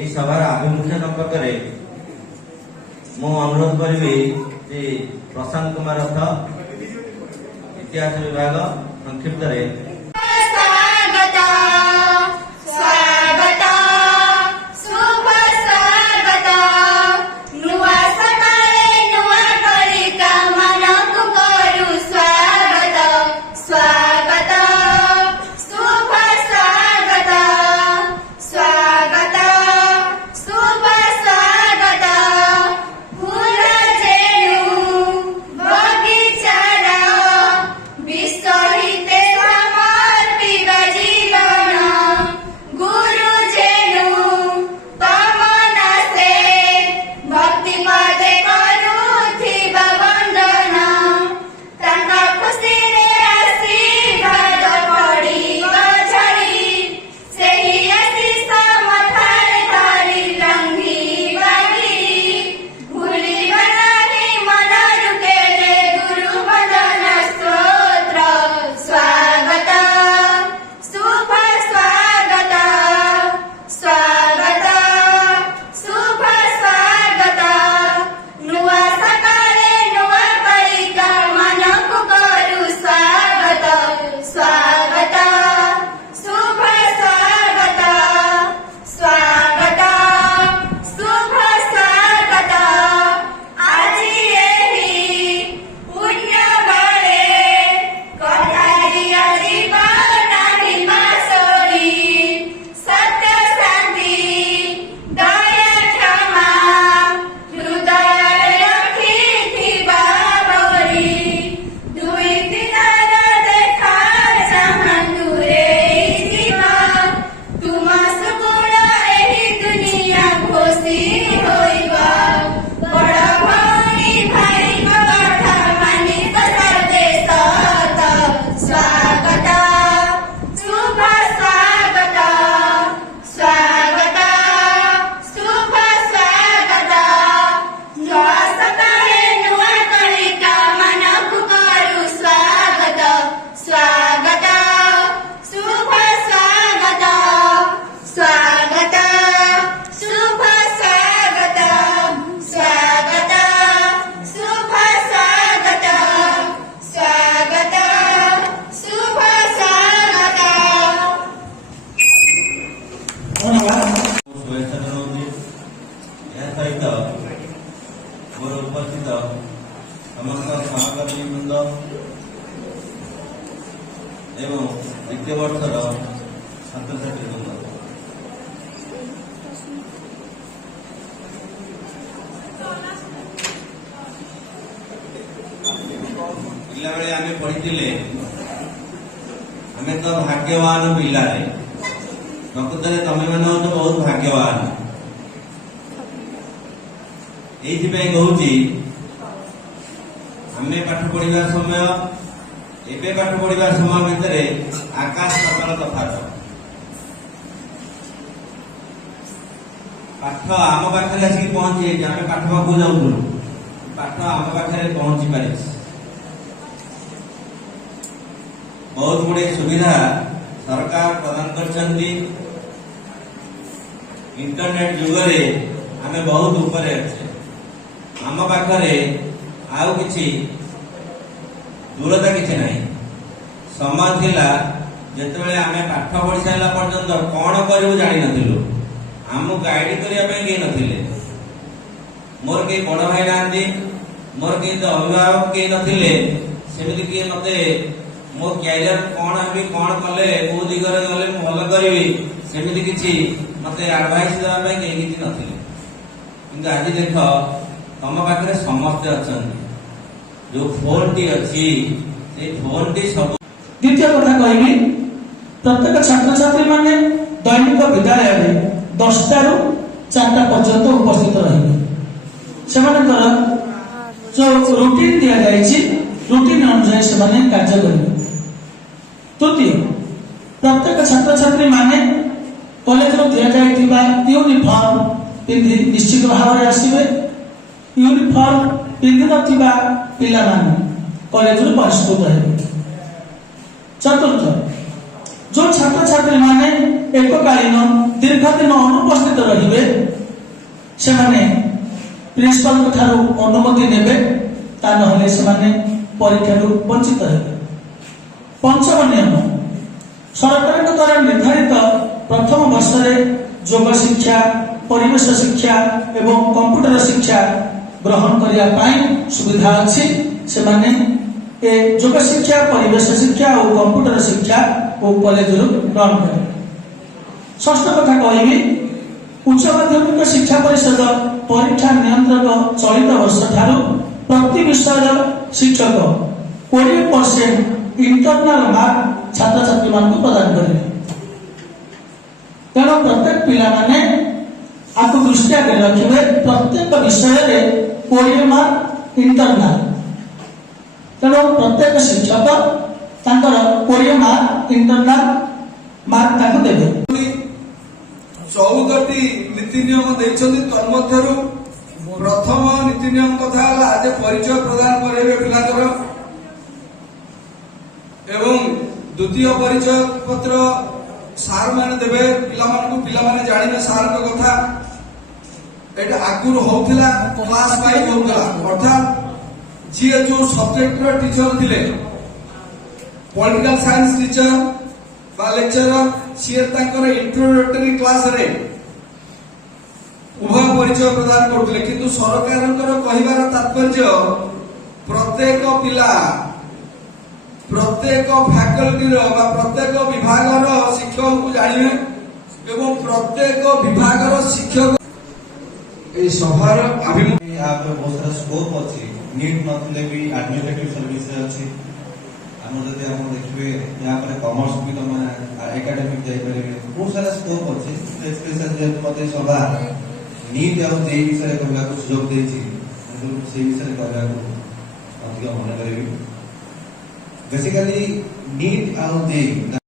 এই সভার আভিমুখ্য সম্পর্কে মু অনুরোধ করিবি যে প্রশান্ত কুমার রথ ইতিহাস বিভাগ সংক্ষিপ্ত मोर उपस्थित समस्त सहकर्मी वृंद एवं द्वितीय वर्षर छात्र छात्री वृंद पिला बेले आमे पढ़ी आमे तो भाग्यवान पिला प्रकृत तमें मैंने बहुत भाग्यवान कहूँ आमे पाठ पढ़ा समय एवं पाठ पढ़ा समय भितर आकाश पाताल तफात पाठ आम पाखे आसिक पहुंची आम पाठ पाक जाऊँ पाठ आम पाखे पहुंची पारे बहुत गुड़े सुविधा सरकार प्रदान कर इंटरनेट जुगरे आमे बहुत ऊपर अच्छे आम पाखे आउ किछि दूरता किछि नहीं समय थिला जेतेबेले आमे पाठ पढ़ी सारा पर्यंत कौन करू जानी नथिलु आमु गाइड करिया पे के नथिले मोर के बड़ भाई नांदी मोर के तो अभिभावक के नथिले सेमिति के मते मो कैरियर कौन हेबी कौन कले को दिगरे गले भल करबी सेमिति किछि मते एडवाइस देबा पे के किछि नथिले किंतु आज देख तम पाखे समस्ते अच्छा जो फोन टी अच्छी फोन टी सब द्वितीय कथा कहबी प्रत्येक छात्र छात्री माने दैनिक विद्यालय में 10टा रु 4टा पर्यंत उपस्थित रहिबे जो रूटीन दिया जायछि रूटीन अनुसार से माने कार्य करिबे। तृतीय प्रत्येक छात्र छात्री माने कॉलेज रो दिया जायतिबा यूनिफॉर्म पिंधि निश्चित भाव रे आसीबे यूनिफॉर्म पिंधि नथिबा पिला माने कॉलेज रो बहिष्कृत हेबे। चतुर्थ जो छात्र छात्री माने एककालीन दीर्घ दिन अनुपस्थित रहिबे सेमाने प्रिंसिपल ठारू अनुमति नेबे ता नहले सेमाने परीक्षा वंचित हेबे। पंचम नियम सरकार द्वारा निर्धारित प्रथम वर्ष योग शिक्षा परिवेश शिक्षा एवं कंप्यूटर शिक्षा ग्रहण करिया पाई सुविधा अच्छी सेमाने ए योग शिक्षा परिवेश शिक्षा और कंप्यूटर शिक्षा और कॉलेज ग्रहण करें। षष्ठ कथा कहबी उच्च माध्यमिक शिक्षा परिषद परीक्षा नियंत्रक चलित वर्ष ठारू प्रति विषय शिक्षक 20% इंटरनाल मार्क छात्र छात्री मान प्रदान करेंगे। तेणु प्रत्येक पिला माने आपको दृष्टि आगे रखिए प्रत्येक विषय 20 मार्क इंटरनाल। तेणु प्रत्येक शिक्षक 20 मार्क इंटरनाल मार्क ताको देबे। 14टी नीति नियम देइछन्ति तन्मध्यरु प्रथम नीति नियम कथा हला आज परिचय प्रदान करेबे पिलाकर एवं द्वितीय परिचय पत्र सार माने देबे पिला माने जानिबे सार को कथा एटा आगुर होउथिला क्लास 5 होउथिला अर्थात जी जो सब्जेक्ट रो टीचर थिले पॉलिटिकल साइंस टीचर बा लेक्चरर सीए तांकर इंट्रोडक्टरी क्लास रे उभय परिचय प्रदान करथिले किंतु सरकारଙ୍କର କହିବାର तात्पर्य प्रत्येक पिला प्रत्येक फैकल्टी रो बा प्रत्येक विभाग रो शिक्षक को जानिबे एवं प्रत्येक विभाग रो शिक्षक ए सभार अभिमुख यहाँ पर बहुत सारा स्कोप अच्छी नीट नथिले भी एडमिनिस्ट्रेटिव सर्विस अच्छी हम जदि हम देखिबे यहाँ पर कॉमर्स भी तुम एकेडमिक जाई परिबे बहुत सारा स्कोप अच्छी स्पेशल जे मते सभा नीट और जेई विषय कहला को सुयोग देछि से विषय कहला को अधिक मन करिबी बेसिकली नीट और जेई